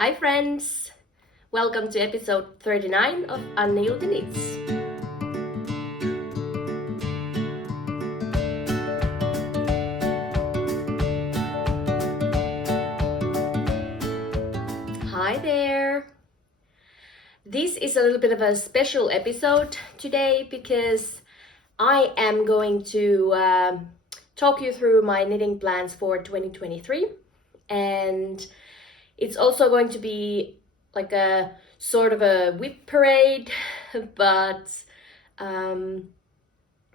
Hi friends! Welcome to episode 39 of Annijuuti Knits. Hi there! This is a little bit of a special episode today because I am going to talk you through my knitting plans for 2023, and it's also going to be like a sort of a whip parade, but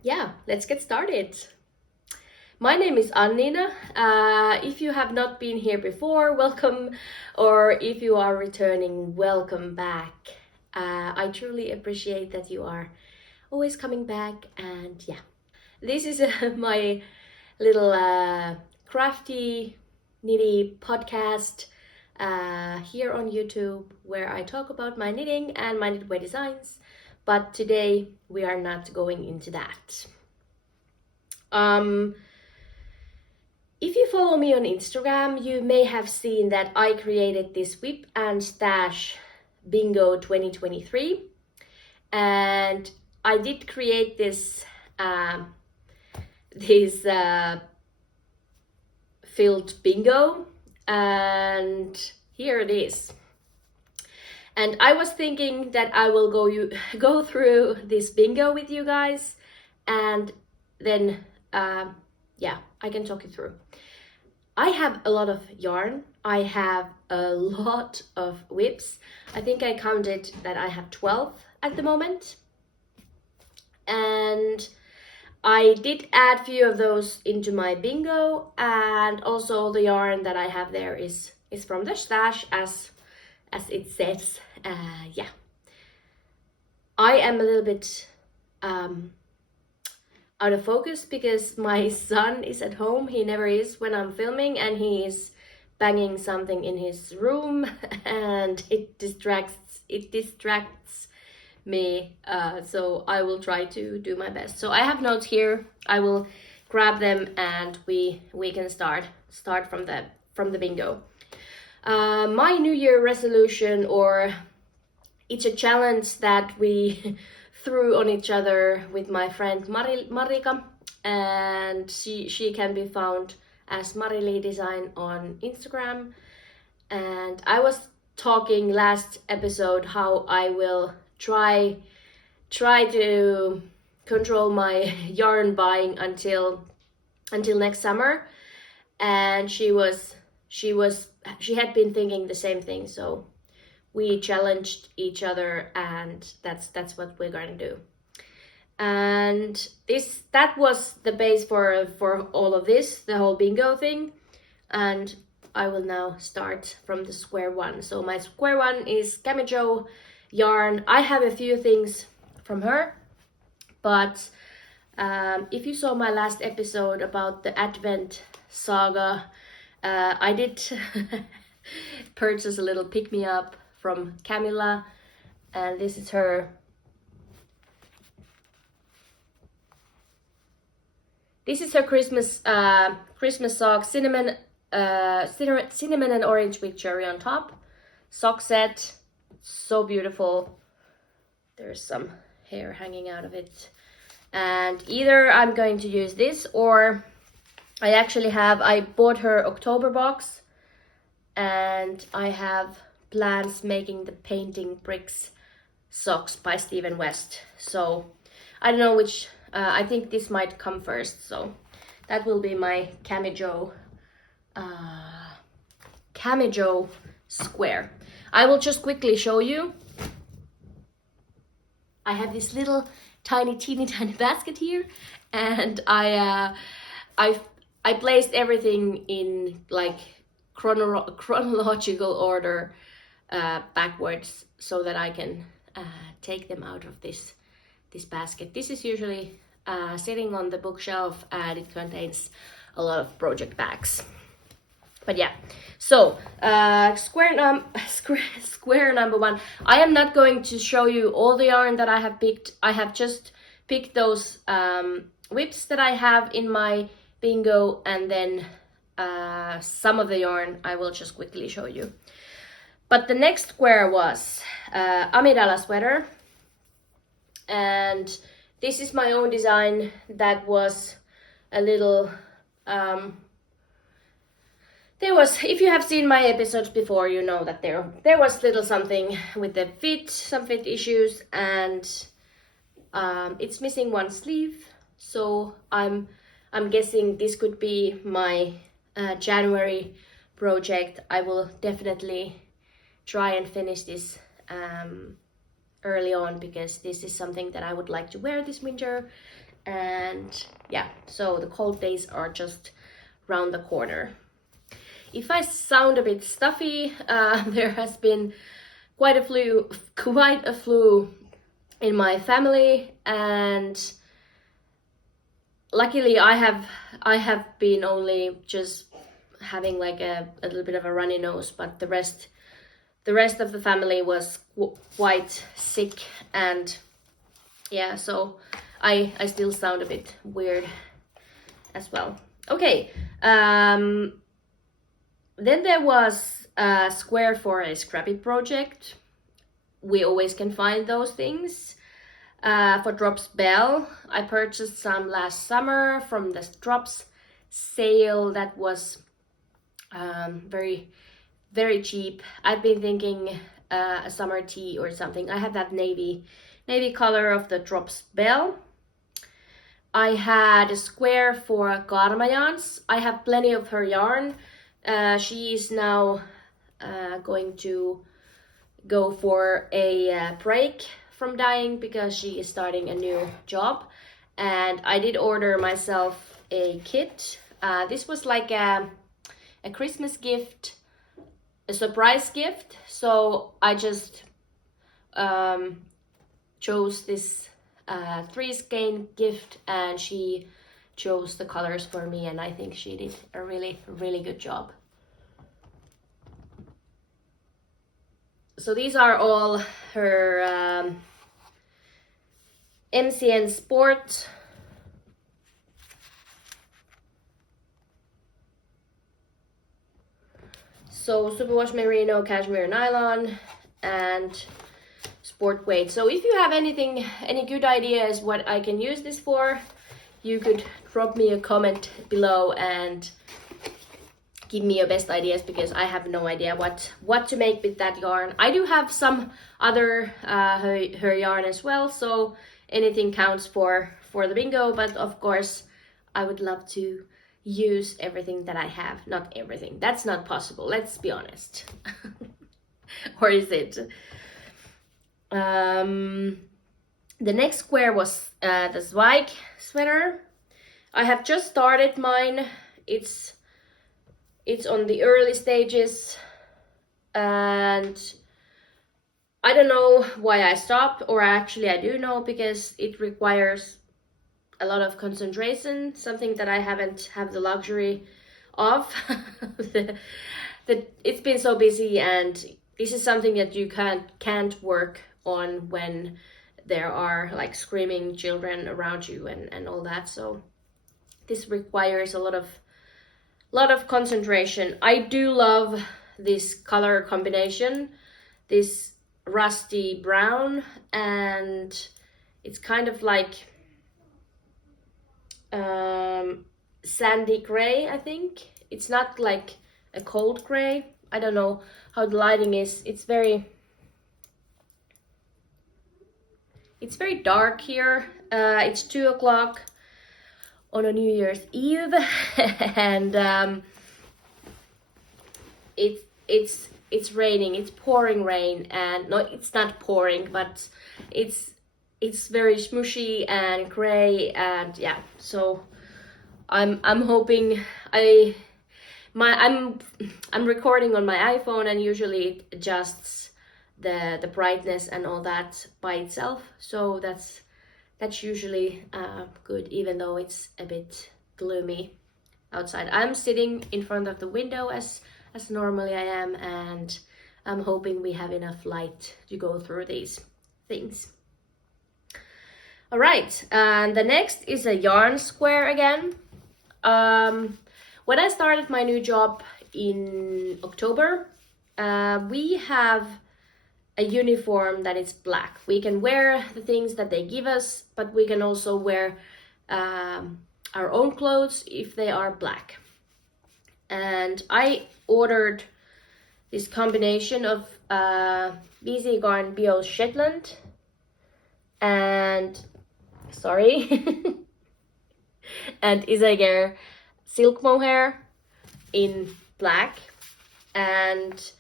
yeah, let's get started. My name is Annina. If you have not been here before, welcome, or if you are returning, welcome back. I truly appreciate that you are always coming back, and yeah. This is my little crafty, knitty podcast here on YouTube, where I talk about my knitting and my knitwear designs, but today we are not going into that. If you follow me on Instagram, you may have seen that I created this Whip and Stash Bingo 2023, and I did create this filled bingo, and here it is. And I was thinking that I will go through this bingo with you guys, and then yeah, I can talk you through. I have a lot of yarn. I have a lot of whips. I think I counted that I have 12 at the moment. And I did add a few of those into my bingo, and also the yarn that I have there is from the stash, as it says. Yeah, I am a little bit out of focus because my son is at home. He never is when I'm filming, and he is banging something in his room, and it distracts me, so I will try to do my best. So I have notes here. I will grab them and we can start from the bingo. My New Year resolution, or it's a challenge that we threw on each other with my friend Marika, and she can be found as Marili Design on Instagram. And I was talking last episode how I will try to control my yarn buying until next summer, and she had been thinking the same thing, so we challenged each other, and that's what we're going to do. And that was the base for all of this, the whole bingo thing, and I will now start from the square one. So my square one is Camijo Yarn. I have a few things from her, but if you saw my last episode about the Advent saga, I did purchase a little pick-me-up from Camilla, and this is her. This is her Christmas sock, cinnamon and orange with cherry on top sock set. So beautiful. There's some hair hanging out of it, and either I'm going to use this, or I bought her October box, and I have plans making the Painting Bricks socks by Stephen West. So I don't know which. I think this might come first, so that will be my Camijo square. I will just quickly show you. I have this little teeny tiny basket here, and I placed everything in like chronological order backwards, so that I can take them out of this basket. This is usually sitting on the bookshelf, and it contains a lot of project bags. But yeah, so square number one. I am not going to show you all the yarn that I have picked. I have just picked those whips that I have in my bingo, and then some of the yarn I will just quickly show you. But the next square was Amidala sweater, and this is my own design. That was a little there was, if you have seen my episodes before, you know that there was little something with the fit, some fit issues, and it's missing one sleeve. So I'm guessing this could be my January project. I will definitely try and finish this early on, because this is something that I would like to wear this winter. And yeah, so the cold days are just round the corner. If I sound a bit stuffy, there has been quite a flu in my family, and luckily I have been only just having like a little bit of a runny nose, but the rest of the family was quite sick, and yeah, so I still sound a bit weird as well. Okay, then there was a square for a Scrappy project. We always can find those things. For Drops Belle, I purchased some last summer from the Drops sale. That was very, very cheap. I've been thinking a summer tee or something. I have that navy color of the Drops Belle. I had a square for Camijo Yarns. I have plenty of her yarn. She is now going to go for a break from dyeing because she is starting a new job, and I did order myself a kit. This was like a Christmas gift, a surprise gift, so I just chose this 3-skein gift, and she chose the colors for me, and I think she did a really, really good job. So these are all her MCN Sport superwash merino, cashmere nylon, and sport weight. So if you have any good ideas what I can use this for, you could drop me a comment below and give me your best ideas, because I have no idea what to make with that yarn. I do have some other her yarn as well, so anything counts for the bingo, but of course I would love to use everything that I have. Not everything, that's not possible, let's be honest. Or is it? The next square was the Zweig sweater. I have just started mine. It's on the early stages, and I don't know why I stopped, or actually I do know, because it requires a lot of concentration, something that I haven't have the luxury of. It's been so busy, and this is something that you can't work on when there are like screaming children around you and all that. So this requires a lot of concentration. I do love this color combination, this rusty brown, and it's kind of like sandy gray, I think. It's not like a cold gray. I don't know how the lighting is. It's very dark here. It's 2 o'clock on a New Year's Eve, and it's raining. It's pouring rain, and no, it's not pouring, but it's very smushy and gray, and yeah. So I'm hoping I'm recording on my iPhone, and usually it adjusts the brightness and all that by itself. So that's usually good, even though it's a bit gloomy outside. I'm sitting in front of the window as normally I am, and I'm hoping we have enough light to go through these things. All right, and the next is a yarn square again. When I started my new job in October, we have a uniform that is black. We can wear the things that they give us, but we can also wear our own clothes if they are black. And I ordered this combination of Garn Bio Shetland and and Isager silk mohair in black. And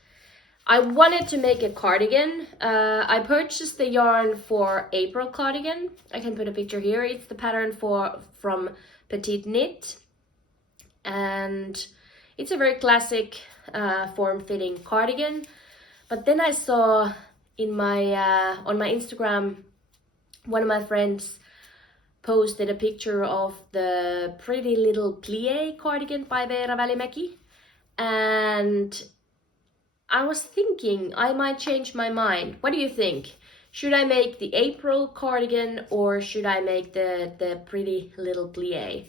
I wanted to make a cardigan. I purchased the yarn for April cardigan. I can put a picture here. It's the pattern from Pirtin Knits, and it's a very classic form-fitting cardigan. But then I saw in my on my Instagram, one of my friends posted a picture of the Pretty Little Plie cardigan by Veera Välimäki, and I was thinking I might change my mind. What do you think? Should I make the April cardigan or should I make the Pretty Little Plie?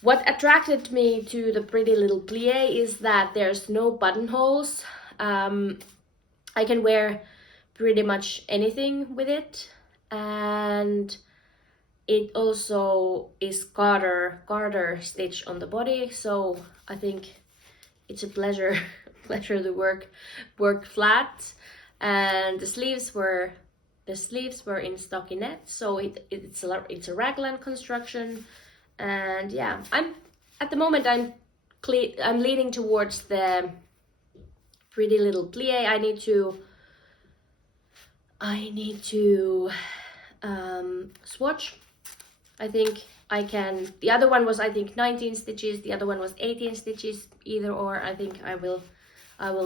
What attracted me to the Pretty Little Plie is that there's no buttonholes. I can wear pretty much anything with it, and it also is garter stitch on the body, so I think it's a pleasure to work flat. And the sleeves were in stockinette, so it's a raglan construction. And yeah, I'm leaning towards the Pretty Little Plie. I need to swatch. I think I can. The other one was, I think, 19 stitches. The other one was 18 stitches. Either or, I think I will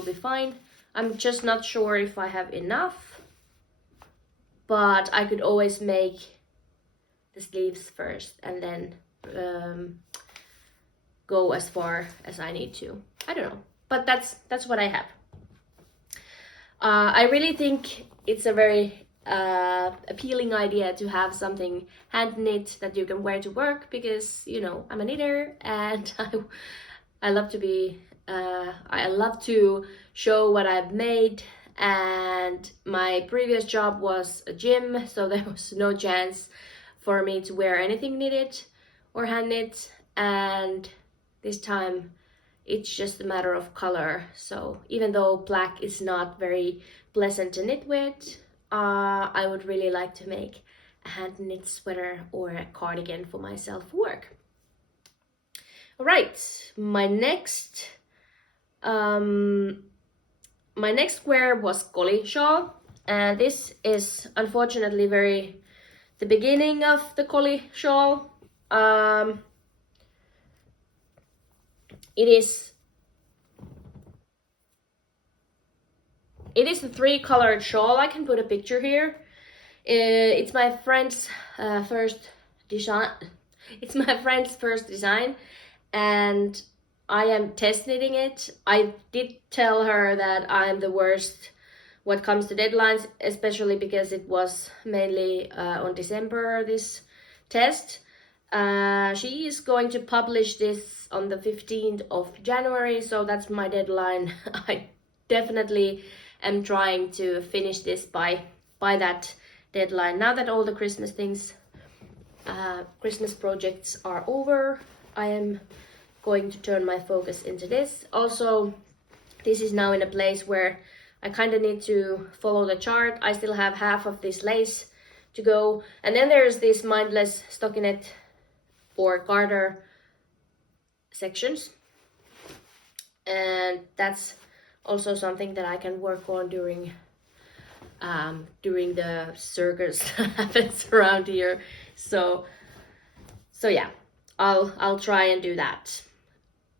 be fine. I'm just not sure if I have enough, but I could always make the sleeves first and then go as far as I need to. I don't know, but that's what I have. I really think it's a very appealing idea to have something hand knit that you can wear to work, because you know I'm a knitter and I love to be I love to show what I've made. And my previous job was a gym, so there was no chance for me to wear anything knitted or hand knit, and this time it's just a matter of color. So even though black is not very pleasant to knit with, I would really like to make a hand knit sweater or a cardigan for myself for work. All right, my next square was Koli shawl, and this is unfortunately the beginning of the Koli shawl. It is a 3-colored shawl. I can put a picture here. It's my friend's first design. It's my friend's first design, and I am test knitting it. I did tell her that I'm the worst when it comes to deadlines, especially because it was mainly on December, this test. She is going to publish this on the 15th of January, so that's my deadline. I definitely am trying to finish this by that deadline. Now that all the Christmas things, Christmas projects are over, I am going to turn my focus into this. Also, this is now in a place where I kind of need to follow the chart. I still have half of this lace to go, and then there's this mindless stockinette or garter sections, and that's also something that I can work on during the circus that happens around here. So yeah, I'll try and do that.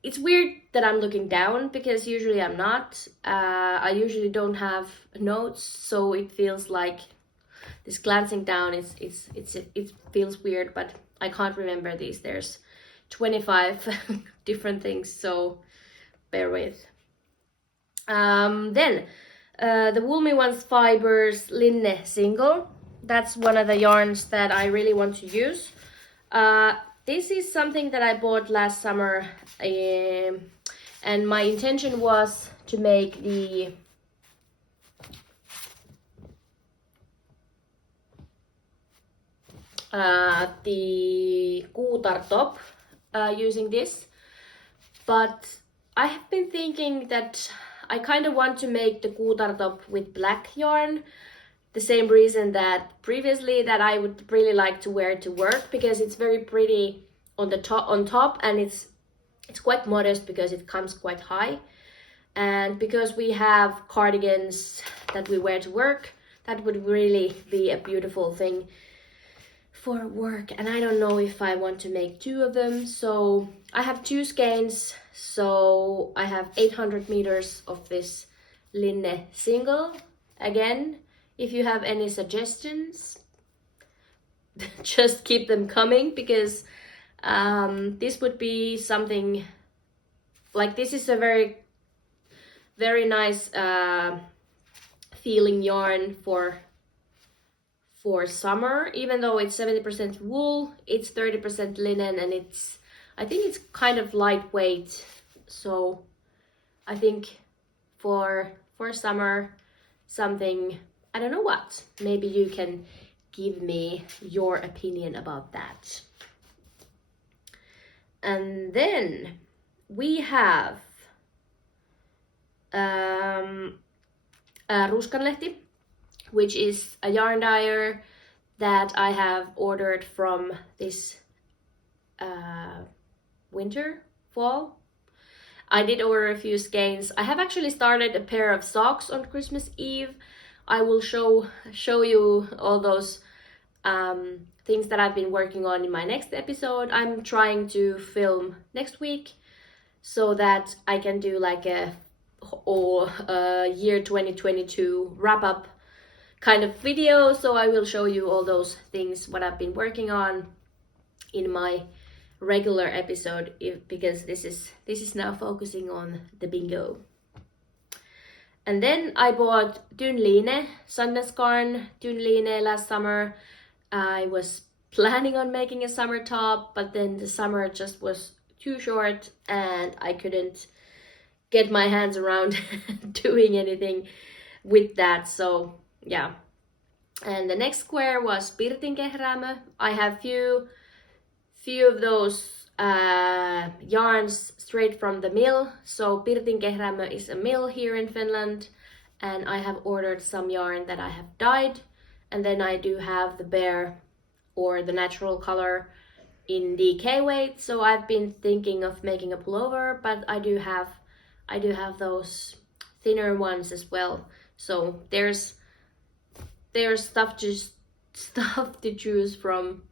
It's weird that I'm looking down, because usually I'm not. I usually don't have notes, so it feels like this glancing down it feels weird, but I can't remember these. There's 25 different things, so bear with. Then the Wool Me Ones Fibers Linne single. That's one of the yarns that I really want to use. This is something that I bought last summer, and my intention was to make the kuutar top using this, but I have been thinking that I kind of want to make the kuutar top with black yarn, the same reason that previously that I would really like to wear to work, because it's very pretty on the top and it's quite modest because it comes quite high, and because we have cardigans that we wear to work, that would really be a beautiful thing for work. And I don't know if I want to make 2 of them, so I have 2 skeins, so I have 800 meters of this Linne single. Again, if you have any suggestions, just keep them coming, because this would be something like, this is a very nice feeling yarn for summer. Even though it's 70% wool, it's 30% linen, and I think it's kind of lightweight. So I think for summer, something, I don't know what, maybe you can give me your opinion about that. And then we have Ruskanlehti, which is a yarn dyer that I have ordered from this fall. I did order a few skeins. I have actually started a pair of socks on Christmas Eve. I will show you all those things that I've been working on in my next episode. I'm trying to film next week so that I can do like a year 2022 wrap-up kind of video. So I will show you all those things, what I've been working on in my regular episode, because this is now focusing on the bingo. And then I bought Tynn Line, Sandness garn, Tynn Line last summer. I was planning on making a summer top, but then the summer just was too short and I couldn't get my hands around doing anything with that. So yeah. And the next square was Pirtin Kehräämö. I have few of those yarns straight from the mill. So Pirtin Kehräämö is a mill here in Finland, and I have ordered some yarn that I have dyed, and then I do have the bare or the natural color in DK weight. So I've been thinking of making a pullover, but I do have those thinner ones as well. So there's stuff to choose from,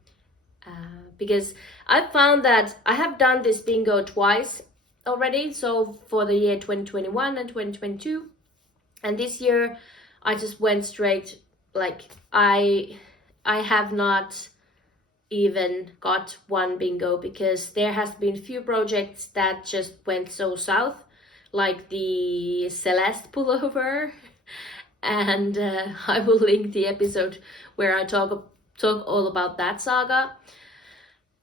because I found that I have done this bingo twice already, so for the year 2021 and 2022, and this year I just went straight, like I have not even got one bingo, because there has been few projects that just went so south, like the Celeste pullover, and I will link the episode where I talk all about that saga.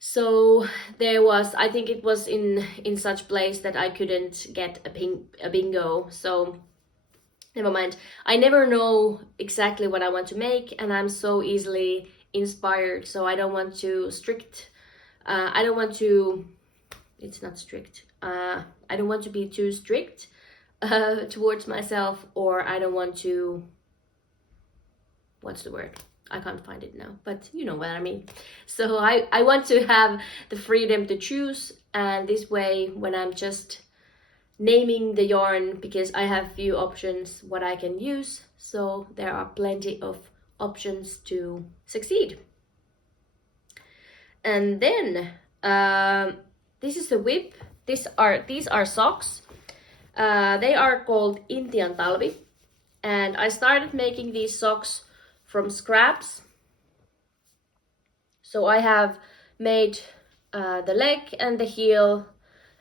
So there was, I think it was in such place that I couldn't get a bingo, so never mind. I never know exactly what I want to make, and I'm so easily inspired, so I don't want to I don't want to be too strict towards myself, or I don't want to, what's the word? I can't find it now, but you know what I mean. So I want to have the freedom to choose, and this way when I'm just naming the yarn, because I have few options what I can use, so there are plenty of options to succeed. And then this is the whip. These are socks. They are called Intian talvi, and I started making these socks from scraps. So I have made the leg and the heel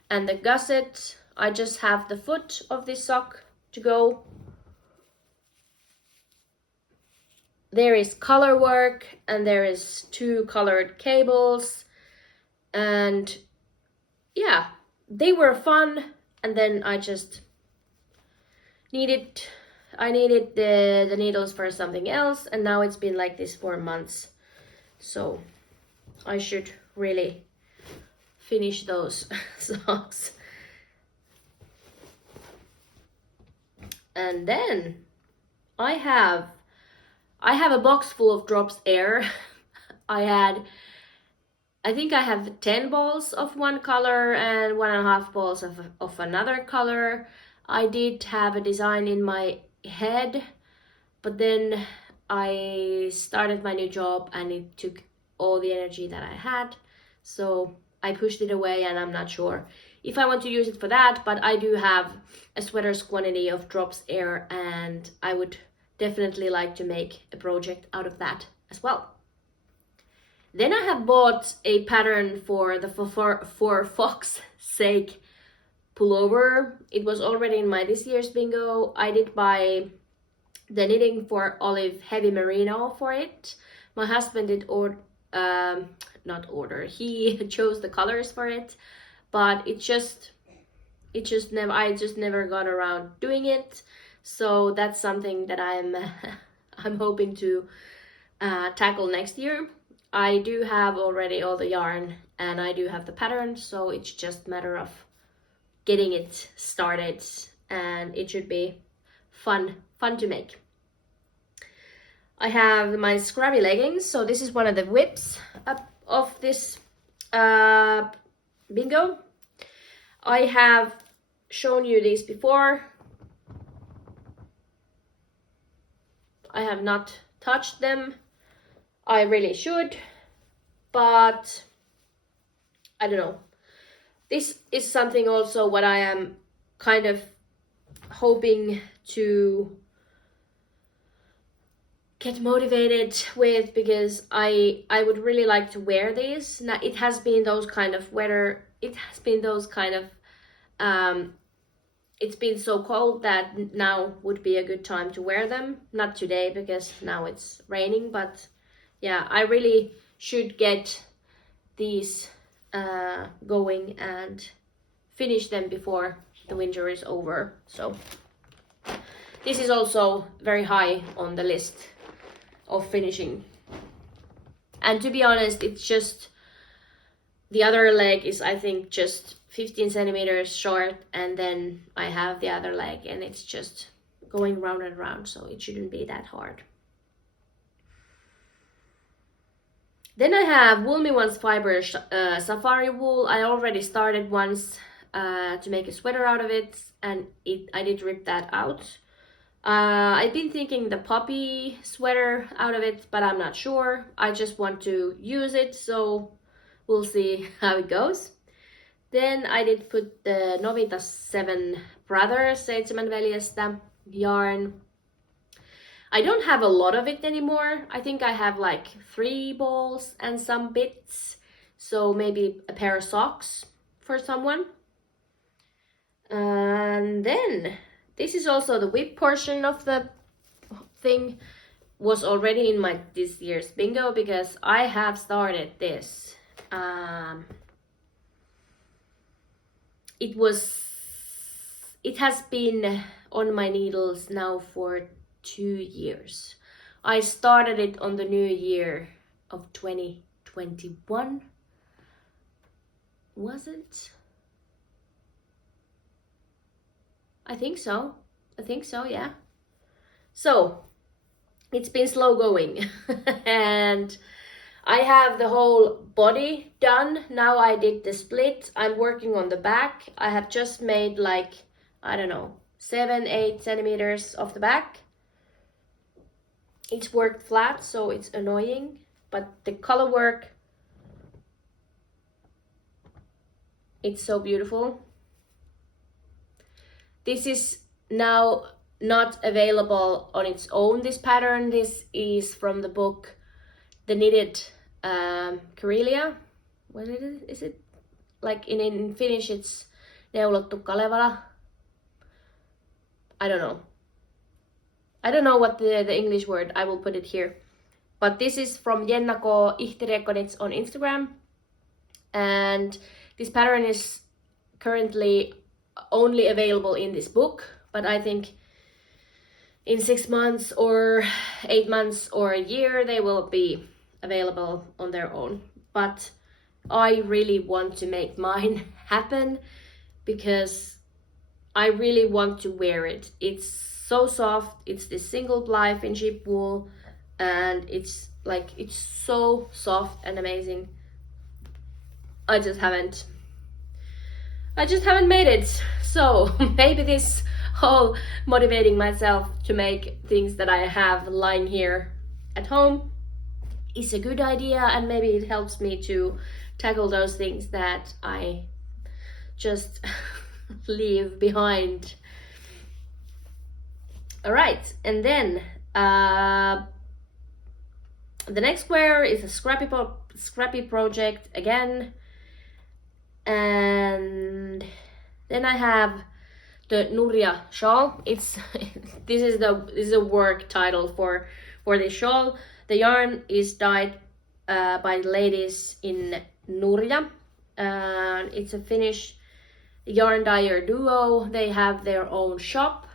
and the gusset. I just have the foot of this sock to go. There is color work, and there is 2 colored cables, and yeah, they were fun. And then I just I needed the needles for something else, and now it's been like this for months. So I should really finish those socks. And then I have a box full of drops air. I think I have 10 balls of one color and 1.5 balls of another color. I did have a design in my head, but then I started my new job and it took all the energy that I had, so I pushed it away, and I'm not sure if I want to use it for that, but I do have a sweater's quantity of drops air, and I would definitely like to make a project out of that as well. Then I have bought a pattern for the for Fox's Sake pullover. It was already in my this year's bingo. I did buy the knitting for olive heavy merino for it. My husband did not order. He chose the colors for it, but I just never got around doing it. So that's something that I'm hoping to tackle next year. I do have already all the yarn and I do have the pattern, so it's just a matter of getting it started, and it should be fun to make. I have my Scrappy leggings, so this is one of the whips of this bingo. I have shown you these before. I have not touched them. I really should, but I don't know. This is something also what I am kind of hoping to get motivated with, because I would really like to wear these. Now it has been those kind of weather, it's been so cold that now would be a good time to wear them. Not today because now it's raining, but yeah, I really should get these going and finish them before the winter is over. So this is also very high on the list of finishing. And to be honest, it's just the other leg is, I think, just 15 centimeters short, and then I have the other leg and it's just going round and round, so it shouldn't be that hard. Then I have Wool Me One's Fiber Safari wool. I already started once to make a sweater out of it, and I did rip that out. I've been thinking the poppy sweater out of it, but I'm not sure. I just want to use it, so we'll see how it goes. Then I did put the NOvita 7 Brothers 7 veljestä yarn. I don't have a lot of it anymore. I think I have like 3 balls and some bits, so maybe a pair of socks for someone. And then this is also the whip portion of the thing. Was already in my this year's bingo because I have started this. It has been on my needles now for 2 years. I started it on the new year of 2021. Was it? I think so, yeah. So it's been slow going and I have the whole body done. Now I did the split. I'm working on the back. I have just made like, I don't know, 7-8 centimeters of the back. It's worked flat, so it's annoying, but the color work, it's so beautiful. This is now not available on its own, this pattern. This is from the book The Knitted Karelia. What is it? Like in Finnish it's Neulottu Kalevala. I don't know what the English word, I will put it here. But this is from Camijo Knits on Instagram. And this pattern is currently only available in this book, but I think in 6 months or 8 months or a year, they will be available on their own. But I really want to make mine happen because I really want to wear it. It's so soft. It's this single ply Finship wool, and it's so soft and amazing. I just haven't made it. So maybe this whole motivating myself to make things that I have lying here at home is a good idea, and maybe it helps me to tackle those things that I just leave behind. All right, and then the next wear is a Scrappy project again, and then I have the Nurja shawl. This is a work title for this shawl. The yarn is dyed by the ladies in Nurja. It's a Finnish yarn dyer duo. They have their own shop,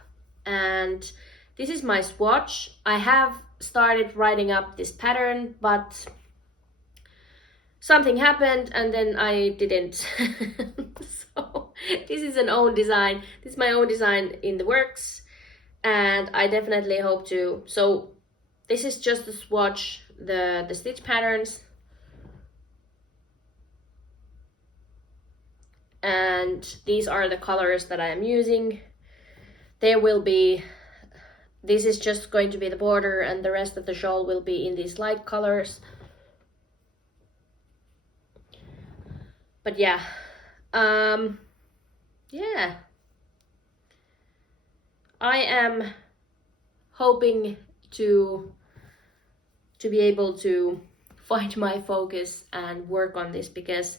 and this is my swatch. I have started writing up this pattern, but something happened and then I didn't. So this is an own design. This is my own design in the works, and I definitely hope to. So this is just to swatch the stitch patterns, and these are the colors that I am using. There will be, this is just going to be the border, and the rest of the shawl will be in these light colors. But yeah, yeah, I am hoping to be able to find my focus and work on this, because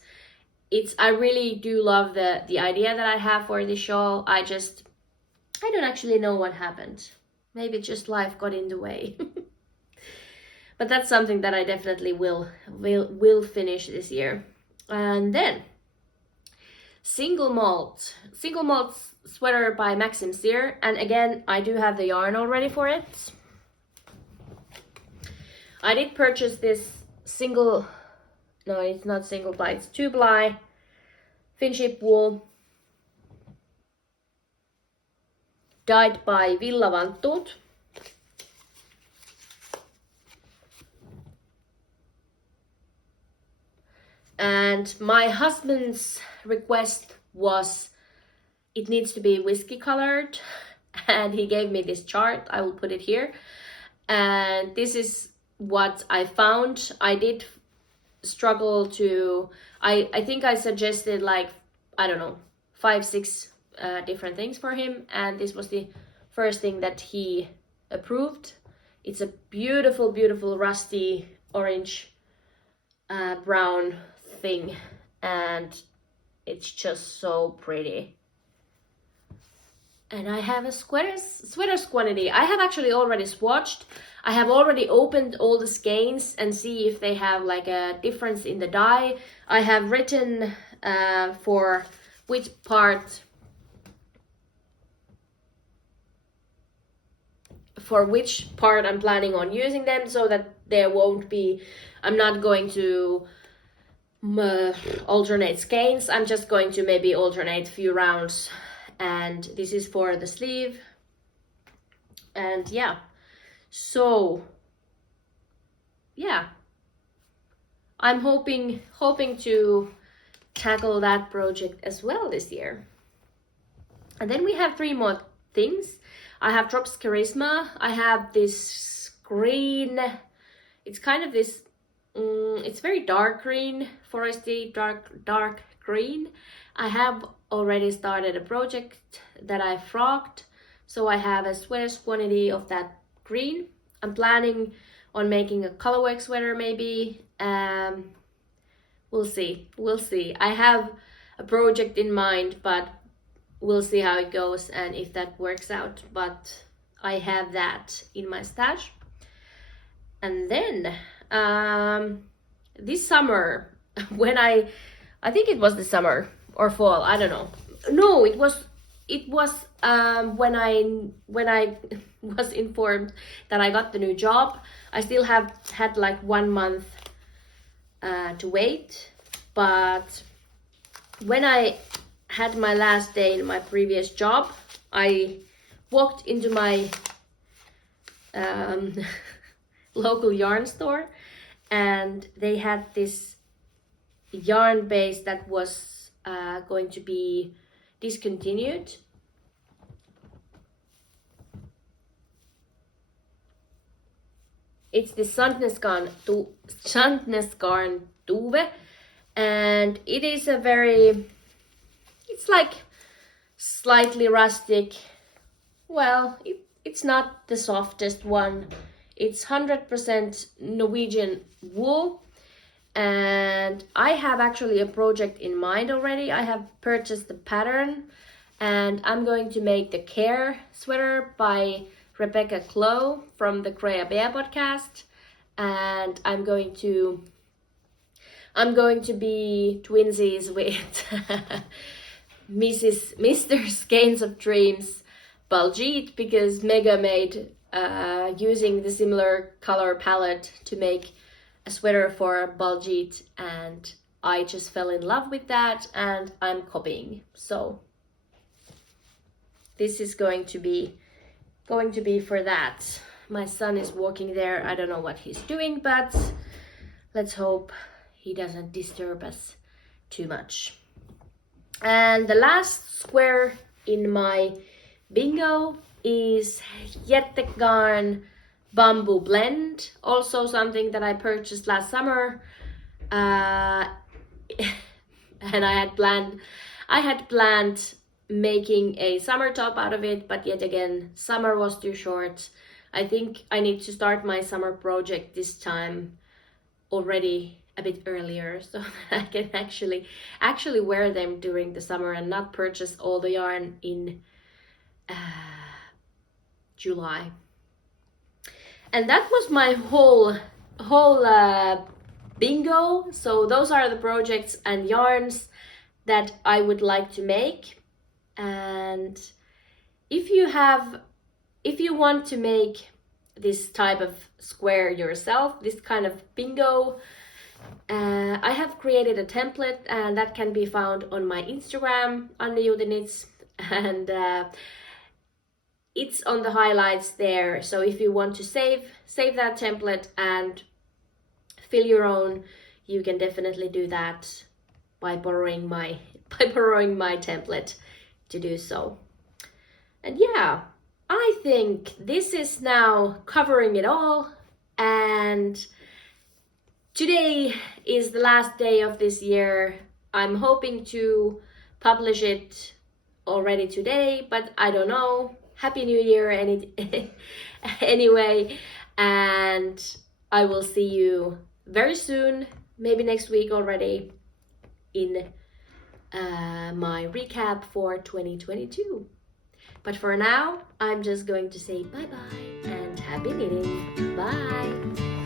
I really do love the idea that I have for this shawl. I don't actually know what happened. Maybe just life got in the way. But that's something that I definitely will finish this year. And then single malt sweater by Maxim Sear, and again I do have the yarn already for it. I did purchase this no, it's not single ply, it's 2 ply Finship wool dyed by Villa Vantut. And my husband's request was it needs to be whiskey colored, and he gave me this chart. I will put it here, and this is what I found. I did struggle to, I think I suggested like, I don't know, 5-6 different things for him, and this was the first thing that he approved. It's a beautiful rusty orange brown thing, and it's just so pretty. And I have a sweater quantity. I have actually already swatched. I have already opened all the skeins and see if they have like a difference in the dye. I have written for which part I'm planning on using them, so that there won't be, I'm not going to alternate skeins. I'm just going to maybe alternate few rounds, and this is for the sleeve. And yeah, so yeah, I'm hoping to tackle that project as well this year. And then we have 3 more things. I have Drops Karisma. I have this green, it's kind of this it's very dark green, foresty dark green. I have already started a project that I frogged, so I have a sweater quantity of that green. I'm planning on making a colorwork sweater maybe. We'll see. I have a project in mind, but we'll see how it goes and if that works out. But I have that in my stash. And then this summer, when I think it was the summer or fall, I don't know. No, it was it was when I was informed that I got the new job. I still had like 1 month to wait, but when I had my last day in my previous job, I walked into my local yarn store, and they had this yarn base that was going to be discontinued. It's the Sandness Garn Tuve, and it is a it's like slightly rustic. Well, it's not the softest one. It's 100% Norwegian wool, and I have actually a project in mind already. I have purchased the pattern, and I'm going to make the Care sweater by Rebecca Clow from the Crea Bear podcast, and I'm going to be twinsies with Mr. Skeins of Dreams Baljeet, because Mega made using the similar color palette to make a sweater for Baljeet, and I just fell in love with that, and I'm copying. So this is going to be for that. My son is walking there. I don't know what he's doing, but let's hope he doesn't disturb us too much. And the last square in my bingo is Hjertegarn Bamboo blend, also something that I purchased last summer, and I had planned making a summer top out of it, but yet again summer was too short. I think I need to start my summer project this time already a bit earlier, so that I can actually wear them during the summer and not purchase all the yarn in July. And that was my whole bingo. So those are the projects and yarns that I would like to make. And if you want to make this type of square yourself, this kind of bingo, I have created a template, and that can be found on my Instagram, Annijuuti Knits, and it's on the highlights there. So if you want to save that template and fill your own, you can definitely do that by borrowing my template to do so. And yeah, I think this is now covering it all, and today is the last day of this year. I'm hoping to publish it already today, but I don't know. Happy New Year anyway, and I will see you very soon, maybe next week already, in my recap for 2022. But for now, I'm just going to say bye-bye and happy knitting. Bye!